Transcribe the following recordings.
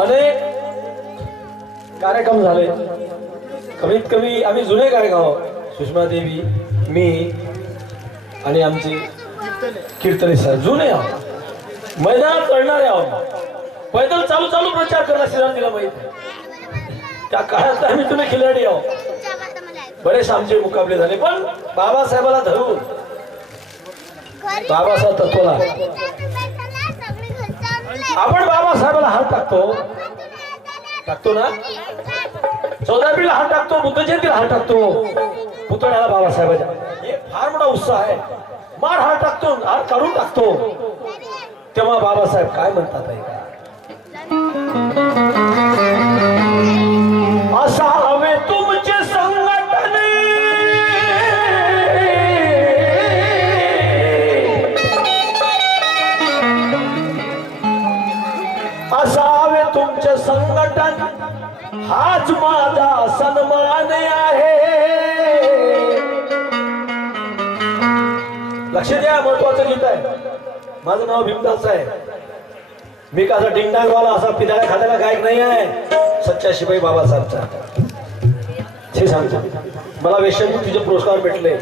अनेक कार्यक्रम झाले, कमीत कमी आम्ही जुने कार्यक्रम, सुषमा देवी, मी आणि आमचे कीर्तने सर जुने आहोत, मैदानात चढणारे आहोत, पैदल चालू चालू प्रचार करला श्रीरामजीला माहित आहे. त्या काळात आम्ही जुने खिलाडी आहोत. बरेच आमचे मुकाबले झाले, पण बाबासाहेबाला धरून बाबासाहेब तत्वाला आपण बाबासाहेबाला हात टाकतो ना, 14 एप्रिलला हात टाकतो, बुद्ध जयंतीला हात टाकतो, पुतळ्याला बाबासाहेबाच्या. हे फार मोठा उत्साह आहे. मार हात टाकतो, हात काढून टाकतो, तेव्हा बाबासाहेब काय म्हणतात आहे का, असावे तुमचे संघटन, असावे तुमचे संघटन, हाच माझा सन्मान आहे. लक्ष द्या, महत्वाचं गीत आहे. माझं नाव भीमदास आहे. मी का असा डिंगडांगवाला असा पिदाळ्या खात्याला गायक नाही आहे. सच्चा शिपाई बाबासाहेबचा हे सांगतो. मला वेश्यामुक्तीचे पुरस्कार भेटले.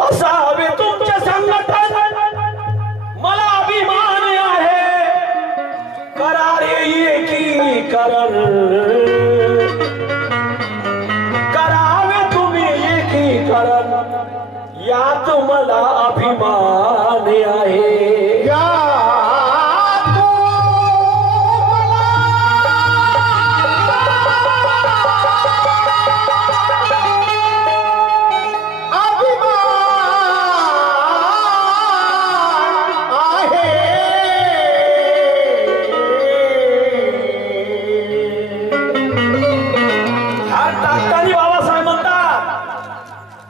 असावे तुमचे संघटन, मला अभिमान आहे, करारे एकीकरण, करावे तुम्ही एकीकरण, यात मला अभिमान आहे.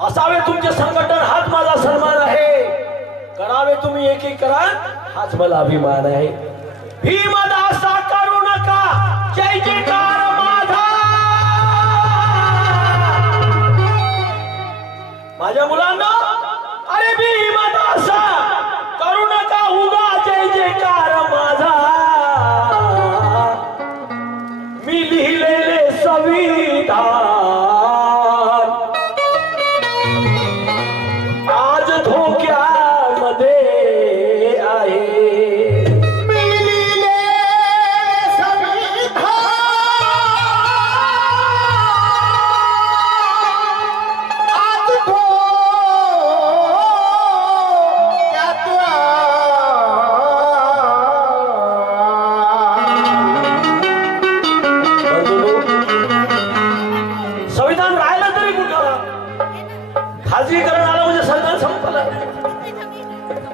असावे तुमचे संघटन, हाच माझा सन्मान आहे, करावे तुम्ही एकीकरण, हाच मला अभिमान आहे. भीमदासा करू नका जय जयकार माझा, माझ्या मुलांना, अरे भीमदासा करू नका उगा जय जयकार माझा, मी लिहिलेले संविधान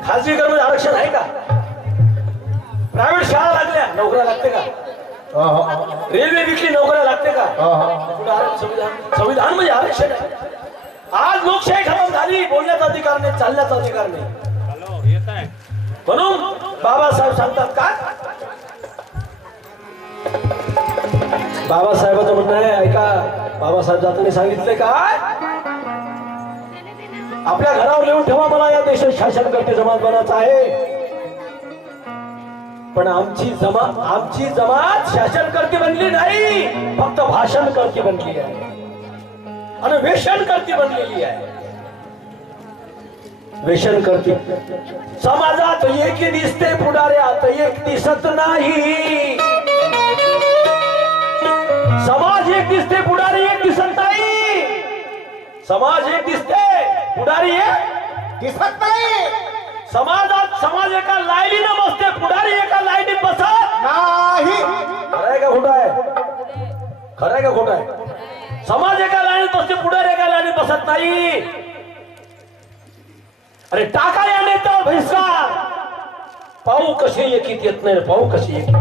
खाजगीकरण मध्ये आरक्षण आहे का? प्रायव्हेट शाळा लागल्या, नोकऱ्या लागते का? रेल्वे विकली, नोकऱ्या लागते का? संविधान म्हणजे आरक्षण आहे. आज लोकशाही खराब झाली, बोलण्याचा अधिकार नाही, चालण्याचा अधिकार नाही. म्हणून बाबासाहेब सांगतात काय, बाबासाहेबांचं म्हणणं आहे, ऐका, बाबासाहेब जाताना सांगितले काय, आपल्या घरावर लिहून ठेवा, मला या देशात शासन करते जमात बनायचं आहे. पण आमची जमात शासन करते बनली नाही, फक्त भाषण करते बनली आहे आणि वेषण करते बनलेली आहे. वेषण करते. समाजात एक दिसते, पुढाऱ्यात एक दिसत नाही. समाज एक दिसते, पुढारी एक दिसत नाही. समाज एक दिसते, पुढारी एक दिसत नाही. समाज एका लाईनीनं बसते, पुढारी एका लाईनीत बसत नाही. खरं आहे का खोटं आहे? खरं आहे का खोटं आहे? समाज एका लाईनीत बसते, पुढारी एका लाईनीत बसत नाही. अरे टाका या नेत्यावर बहिष्कार. पाहू कसे एकीत येत नाही, पाहू कसे एकीत.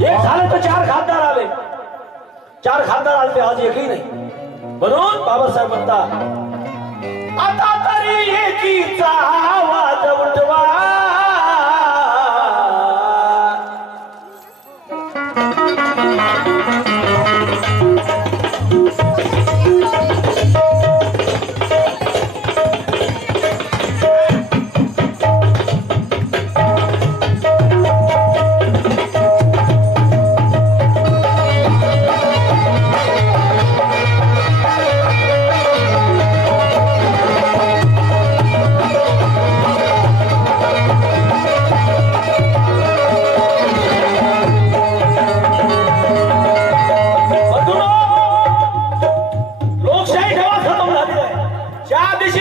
एक झाले तर 4 खासदार आले, 4 खासदार आले, आज एकही नाही. म्हणून बाबासाहेब म्हणतात, आता तरी एकीचा आवाज उठवा.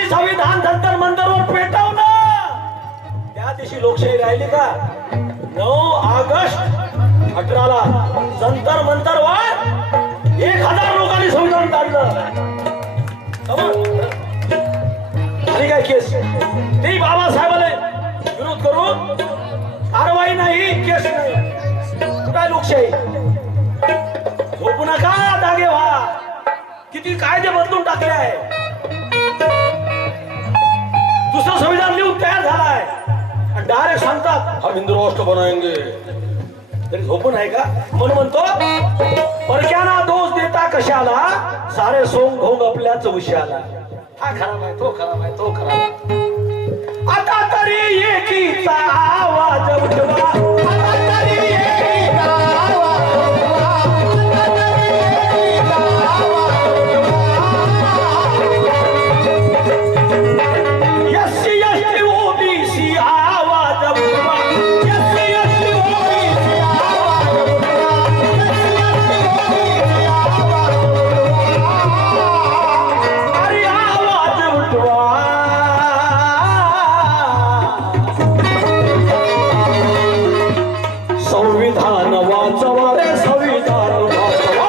संविधान जंतर मंतरवर पेटवलं त्या दिवशी लोकशाही राहिली का? 9 ऑगस्ट 18ला जंतर मंतरवर 1000 लोकांनी संविधान काढलं. आणि काय केस ते बाबासाहेबांनी विरोध करून कारवाई नाही, केस नाही. काय लोकशाही? झोपू नका, जागे व्हा. किती कायदे बदलून टाकले आहे. दुसरं संविधान लिहून तयार झालाय आणि डायरेक्ट सांगतात हम हिंदू राष्ट्र बनाएंगे. तरी झोपून आहे का? म्हणून म्हणतो परक्यांना दोष देता कशाला, सारे सोंग ढोंग आपल्याच उशाला. हा खराब आहे, तो खराब आहे, तो खराब आहे. आता तरी एकीचा आवाज उठवा, आता तरी एकीचा आवाज उठवा, आता तरी एकीचा आवाज उठवा. एससी एसटी ओबीसी आवाज उठवा, एससी एसटी ओबीसी आवाज उठवा, एससी एसटी ओबीसी आवाज उठवा. अरे आवाज उठवा. संविधान वाचवा रे, संविधान वाचवा,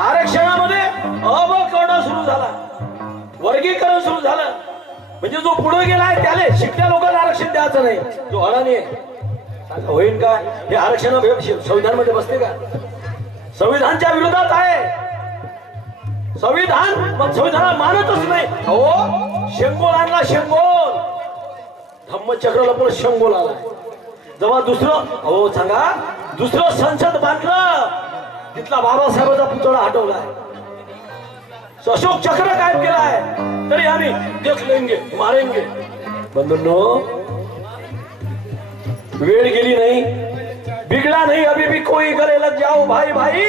आरक्षणामध्ये अवकरण सुरू झाला, वर्गीकरण सुरू झालं. म्हणजे जो पुढे गेलाय त्याला शिकल्या लोकांना आरक्षण द्यायचं नाही. जो अडाणी आहे होईल का? हे आरक्षण संविधान मध्ये बसते का? संविधानच्या विरोधात आहे. संविधानाला मानतच नाही. हो, शेंगोल आणला, शेंगोल. धम्मचक्रला पण शेंगोल आला. जेव्हा दुसरं हो सांगा दुसरं संसद बांधलं, तिथला बाबासाहेबांचा पुतळा हटवलाय, अशोक चक्र कायम केलाय. तरी आम्ही देख लेंगे, मारेंगे. बंधूंनो, वेळ गेली नाही, बिगड़ा नहीं अभी भी कोई गले लग जाओ भाई भाई,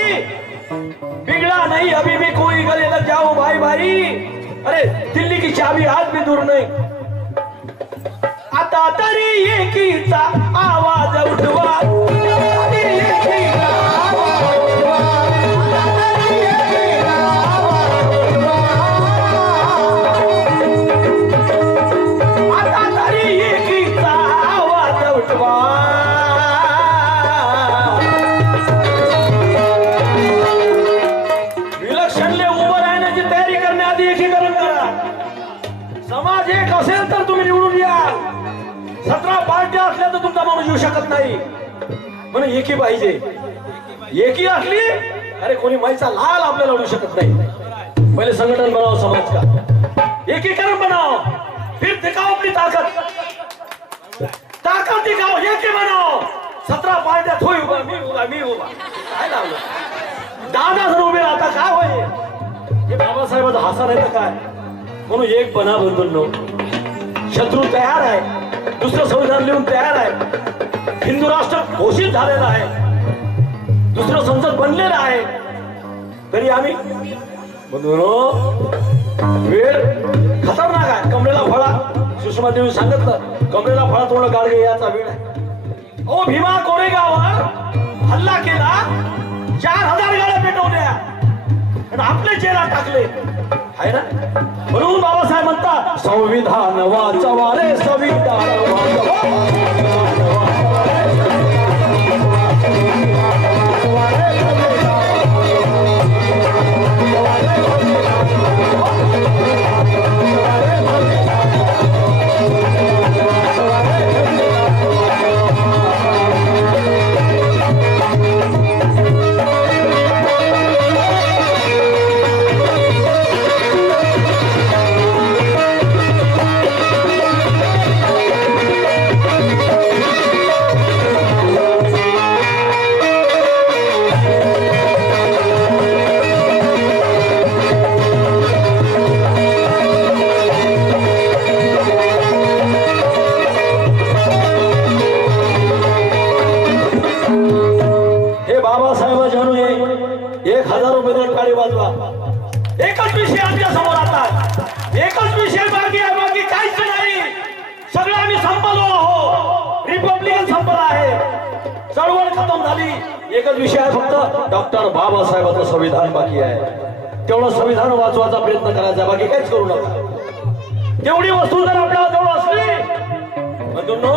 बिगड़ा नहीं अभी भी कोई गले लग जाओ भाई भाई. अरे दिल्ली की चाबी आज भी दूर नहीं. आता तरी एकीचा आवाज उठवा, आता तरी एकीचा आवाज उठवा, आता तरी एकीचा आवाज उठवा, आता तरी एकीचा आवाज उठवा. विलक्षणले उभं राहण्याची तयारी करण्याआधी एकीकरण करा. समाज एक असेल तर तुम्ही निवडून या. 17 पार्ट्या असल्या तर तुमचा माणूस येऊ शकत नाही. म्हणून एकी पाहिजे. एकी असली अरे कोणी माईचा लाल आपल्याला ओढू शकत नाही. पहिले संघटन बनाओ समाज का, एकीकरण बनाओ, फिर दिखाओ अपनी ताकत. ताकद दिखाओ, एकी बनाओ. 17 पार्ट्या थोई उभा, मी उभा काय लावलं. 10 जण उभे राहता काय होय. हे बाबासाहेबांचा हासा नाही तर काय. म्हणून एक बना बंधूंनो. शत्रू तयार आहे, दुसरं संविधान लिहून तयार आहे, हिंदू राष्ट्र घोषित झालेलं आहे, दुसरं संसद बनलेलं आहे. तरी आम्ही वेळ खतरनाक आहे. कमरेला फळा, सुषमा देवी सांगितलं, कमरेला फळा तोंड गाडगे याचा वेळ आहे. ओ भीमा कोरेगाववर हल्ला केला, 4000 गाड्या पेटवल्या आणि आपले जेला टाकले आहे ना. म्हणून बाबासाहेब म्हणतात संविधान वाचवा रे, संविधान वाचवा. रिपब्लिकन संपला आहे, चळवळ खतम झाली. एकच विषय आहे फक्त, डॉक्टर बाबासाहेबांचं संविधान बाकी आहे. तेवढं संविधान वाचवायचा प्रयत्न करायचा, बाकी काहीच करू नका. तेवढी वस्तू जर आपल्या जवळ असली, बंधूंनो,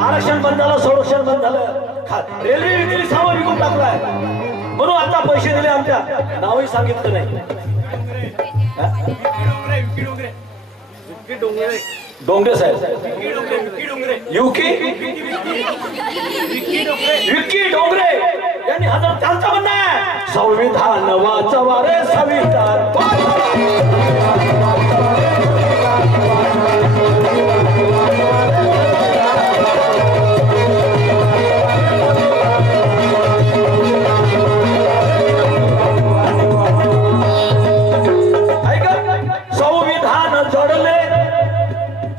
आरक्षण बंद झालं, संरक्षण बंद झालं, रेल्वे विकली, सामान विकून टाकलाय. म्हणून आता पैसे दिले, आमच्या नावही सांगितलं नाही. डोंगरे साहेब, युकी विक्की डोंगरे यांनी हजार त्यांचा म्हणणं आहे, संविधान वाचवा रे संविधान.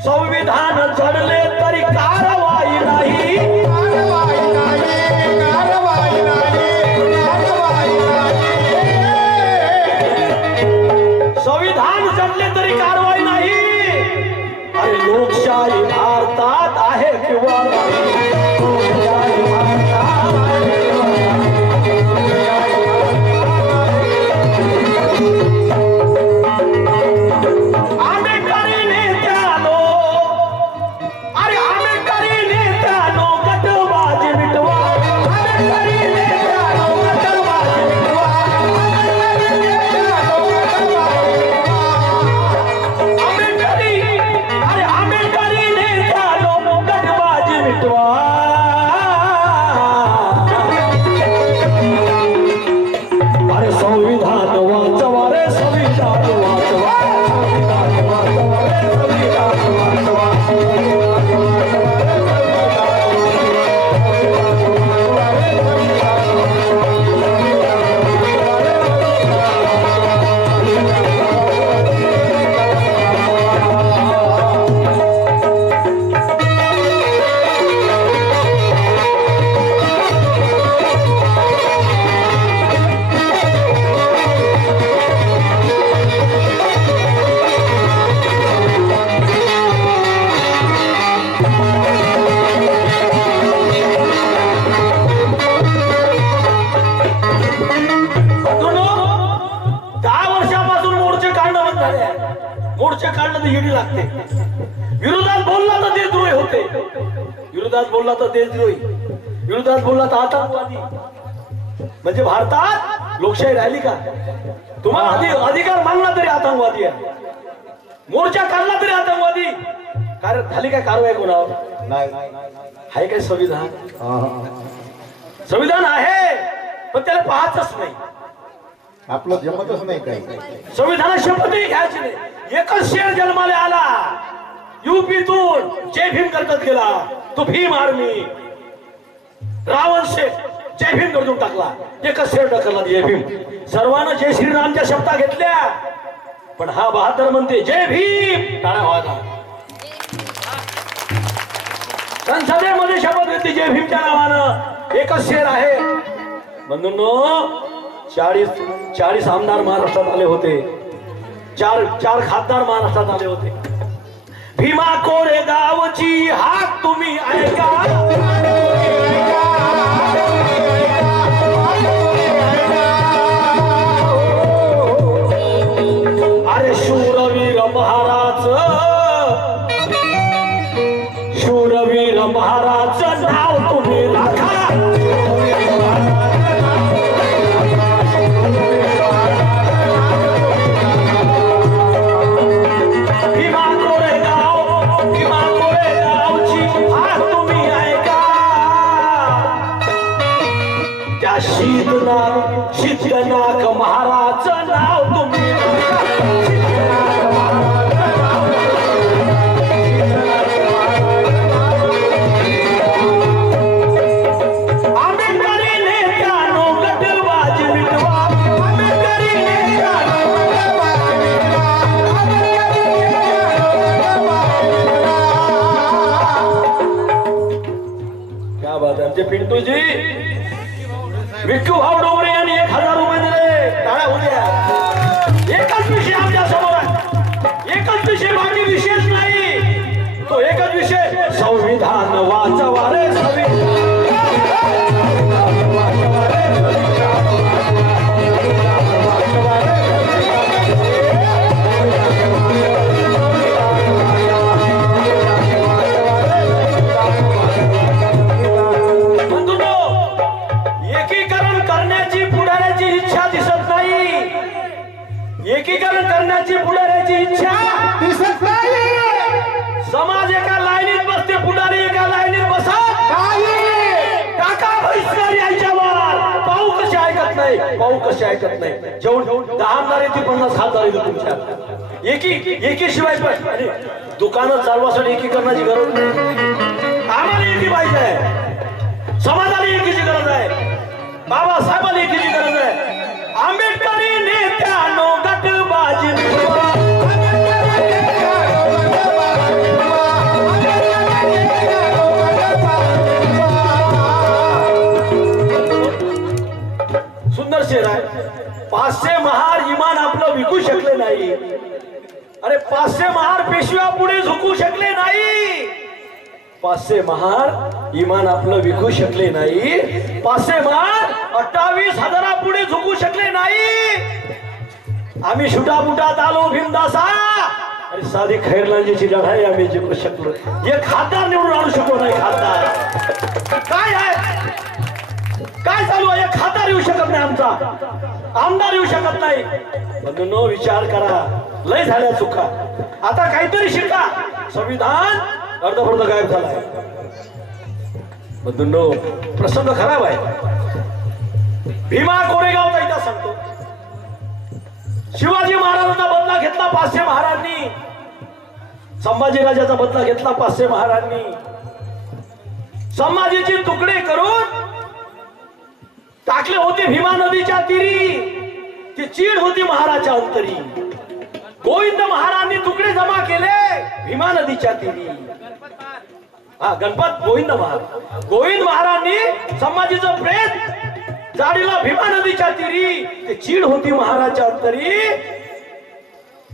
संविधान जडले तरी कारवाई नाही, संविधान जडले तरी कारवाई नाही. अरे लोकशाही भारतात आहे किंवा मोर्चे काढणं तर येडी लागते. विरोधात बोलला तर देशद्रोही होते, विरोधात बोलला तर देशद्रोही, विरोधात बोलला तर आतंकवादी. म्हणजे भारतात लोकशाही राहिली का? तुम्हाला अधिकार मानला तरी आतंकवादी आहे, मोर्चा काढला तरी आतंकवादी. कारण झाली काय कारवाई कोणावर? नाही. आहे काय संविधान? संविधान आहे पण त्याला पाहतच नाही, आपलं जमतच नाही काही. संविधानात शपथही घ्यायची नाही. एकच शेर जन्माला आला युपीतून, जय भीम करत गेला, तो भीम आर्मी. रावण शेठ जय भीम करून टाकला, एकच शेर टाकला जय भीम. सर्वांना जय श्रीरामच्या शब्दा घेतल्या, पण हा बहादर म्हणते जय भीम. टाळ्या वाजवा. संसदेमध्ये शपथ घेतली जय भीमच्या नावानं, एकच शेर आहे. बंधूंनो, 40 आमदार महाराष्ट्रात आले होते, चार खासदार महाराष्ट्रात आले होते. भीमा कोरेगावची हाक तुम्ही ऐका, अरे शूरवीर महाराज, शूरवीर महाराज नाव तुम्ही राखा. शीतनाग महाराज नाव तुम्ही, आंबेडकरी नेत्यानो गटबाज मिटवा, आंबेडकरी नेत्यानो क्या बात है. आमचे पिंटूजी विक्की भाऊ डोंगरे यांनी 1000 रुपये दिले. टाळ्या होऊ द्या. एकच विषय आमच्या समोर आहे, एकच विषय, बाकी विषयच नाही. तो एकच विषय देशे संविधान वाचवा रे एकीकरण करण्याची पुढाऱ्याची इच्छा दिसत नाही. एकीकरण करण्याची पुढाऱ्याची इच्छा दिसत नाही. समाज एका लाईनीत बसते, पुढारी एका लाईनीत बसत टाका बहिष्कार याच्यावर. पाहू कसे ऐकत नाही, पाहू कसे ऐकत नाही. जेवण 10 आमदार येते 50 खासदार येते तुमच्या. एकीशिवाय पण आणि दुकानं चालवासाठी एकीकरणाची गरज नाही. आम्हाला एकी पाहिजे आहे, समाजाला एकीची गरज आहे, बाबासाहेबांना एकीची गरज आहे. आंबेडकरी नेत्यानो गटबाजी सुंदर शेर आहे. 500 महार इमान आपलं विकू शकले नाही. अरे 500 महार पेशव्या पुढे झुकू शकले नाही. 500 महार इमान आपलं विकू शकले नाही. 500 महार 28,000 पुढे झुकू शकले नाही. आम्ही शुटापुटात आलो भीमदासा. अरे साधी खैरलांजीची लढाई आम्ही जिंकू शकलो. एक खासदार निवडून आणू शकलो नाही. खासदार काय आहे, काय चालू आहे? एक खासदार येऊ शकत नाही, आमचा आमदार येऊ शकत नाही. बंधूंनो विचार करा, लय झाल्या चुका. आता काहीतरी शिका. संविधान अर्धपर्ध गायब झालाय. बंधूंनो प्रसंग खराब आहे. भीमा कोरेगावचा इतिहास सांगतो. शिवाजी महाराजांचा बदला घेतला 500 महाराजांनी. संभाजीराजाचा बदला घेतला 500 महाराजांनी. संभाजीचे तुकडे करून टाकले होते भीमा नदीच्या तीरी. ती चीड होती महाराजच्या अंतरी. गोविंद महाराजांनी तुकडे जमा केले भीमा नदीच्या तीरी. हा गणपत गोविंद महाराज. गोविंद महाराजांनी संभाजीचं प्रेत जाडीला भीमा नदीच्या तीरी. ते चीड होती महाराजच्या अंतरी.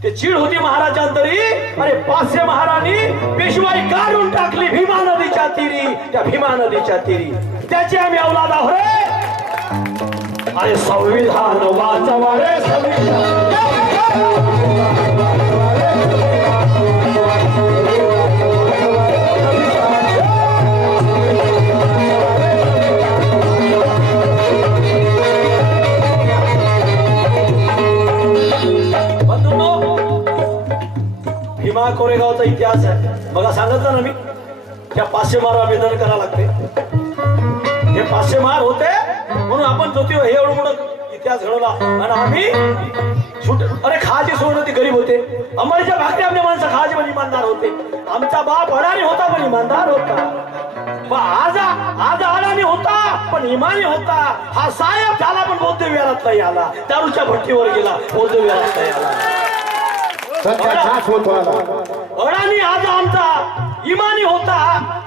ते चीड होती महाराजच्या अंतरी. अरे 500 महाराजांनी पेशवाई काढून टाकली भीमा नदीच्या तीरी. त्या भीमा नदीच्या तीरी त्याची आम्ही औलाद आहोत रे. अरे संविधान वाचवा रे संविधान. भीमा कोरेगावचा इतिहास आहे. बघा सांगितलं ना मी, त्या 500 महार आवेदन करावं लागते. हे 500 महार होते म्हणून आपण ज्योतिबा हे एवढं मोठं इतिहास घडवला. आणि आम्ही अरे खायची सोय नव्हती, गरीब होते. अंबाडीच्या भाकरी आपल्या माणसं खायचे पण इमानदार होते. आमचा बाप अडाणी होता पण इमानदार होता. आज अडाणी होता पण इमानी होता. हा साहेब झाला पण बौद्ध विहारात नाही आला. दारूच्या भट्टीवर गेला, बौद्ध विहारात नाही आला. अडाणी आज आमचा इमानी होता.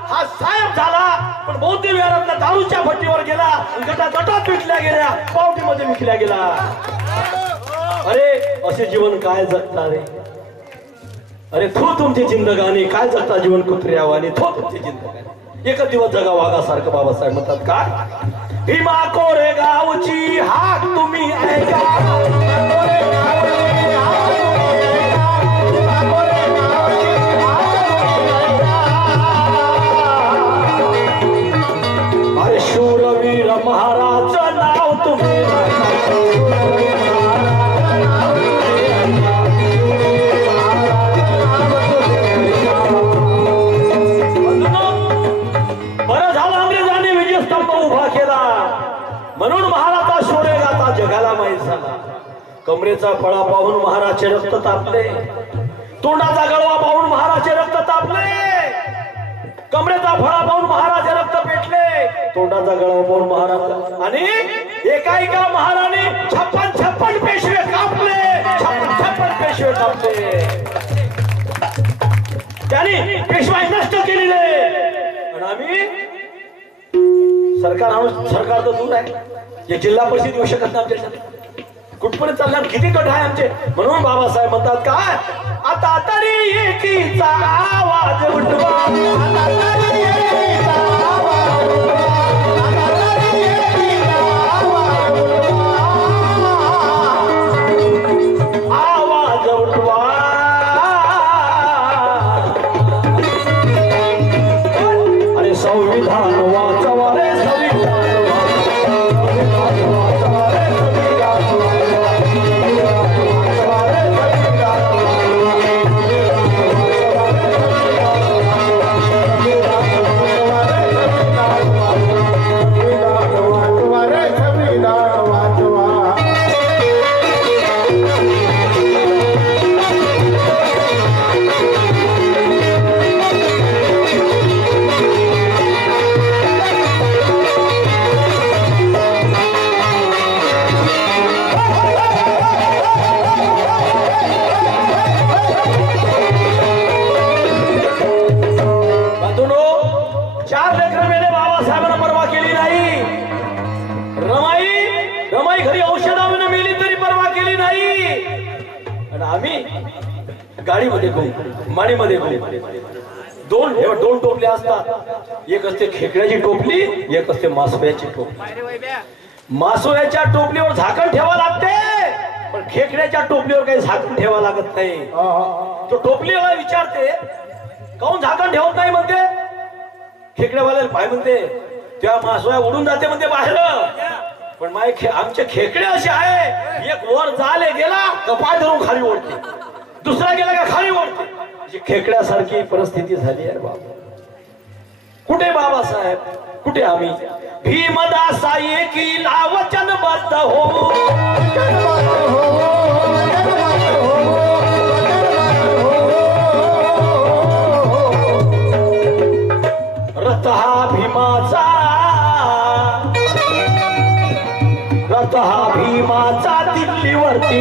हा साहेब झाला पण बौद्ध विहारात दारूच्या भट्टीवर गेला. गटात विकल्या गेल्या, पावटीमध्ये विकल्या गेला. अरे असे जीवन काय जगता रे. अरे थो तुमची जिंदगानी काय जगता जीवन कुत्र्यावानी. थो तुमची जिंदगानी एकच दिवस जगा वाघासारखं. बाबासाहेब म्हणतात काय, भीमा कोरेगावची हाक तुम्ही ऐका. अरे शूरवीर महाराज नाव तुम्ही बरं झालं अंग्रेजांनी विजयस्तंभ उभा केला म्हणून महाराजा शौर्यगाथा जगाला माहीत झाला. कमरेचा फळा पाहून महाराजचे रक्त तापले. तोंडाचा गळवा पाहून महाराजचे रक्त तापले. कमरेचा फळा पाहून महाराज रक्त पेटले. तोंडाचा गळवा पाहून महाराज आणि एका महाराणी 56 पेशवे कापले. 56 पेशवे कापले. त्यांनी पेशवाई नष्ट केलेली. आणि आम्ही सरकार तर दूर आहे. हे जिल्हा परिषद येऊ शकत नाही आमच्यासाठी. कुठपर्यंत चालणार किती कठ आहे आमचे. म्हणून बाबासाहेब म्हणतात काय, आता तरी एकीचा आवाज उठवा, आता तरी एकीचा आवाज उठवा, आता तरी एकीचा आवाज उठवा, आवाज उठवा. अरे संविधान वाचवा रे, संविधान वाचवा रे, गाडीमध्ये माडीमध्ये दोन टोपल्या असतात. एक असते खेकड्याची टोपली, एक असते मासोळ्याची टोपली. मासोळ्याच्या टोपलीवर झाकण ठेवा लागते, पण खेकड्याच्या टोपलीवर काही झाकण ठेवा लागत नाही. तो टोपलीवाला विचारते काऊन झाकण ठेवत नाही म्हणते. खेकड्यावाल्याला पाय म्हणते त्या मासोळ्या उडून जाते म्हणते बाहेर. पण आमचे खेकडे असे आहे, एक वर जाले गेला तर पाय धरून खाली ओढते, दुसरा गेला का खाली ओढते. खेकड्यासारखी परिस्थिती झाली आहे बाबा. कुठे बाबासाहेब, कुठे आम्ही. भीमदासा एकीला वचनबद्ध हो, रथ हा भीमाचा, रथ हा भीमाचा दिल्लीवरती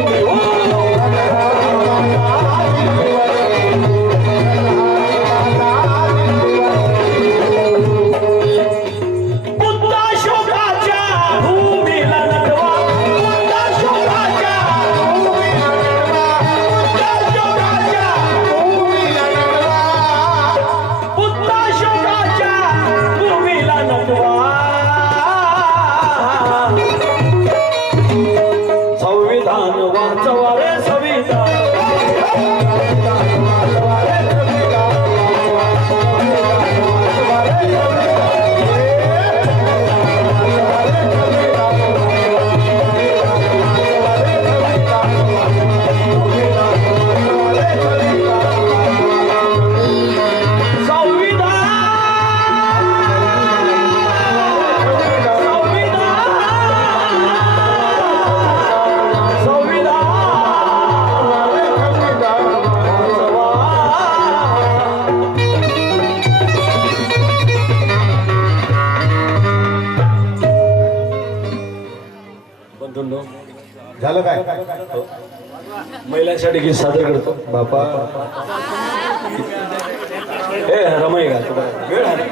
झालं काय. महिलांसाठी गीत सादर करतो बापा. हे रमाई का वेळ आहे,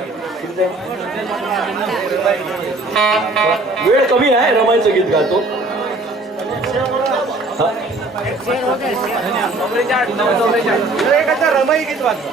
वेळ कमी आहे. रमाईचं गीत गातो. रमाई गीत वाजवा.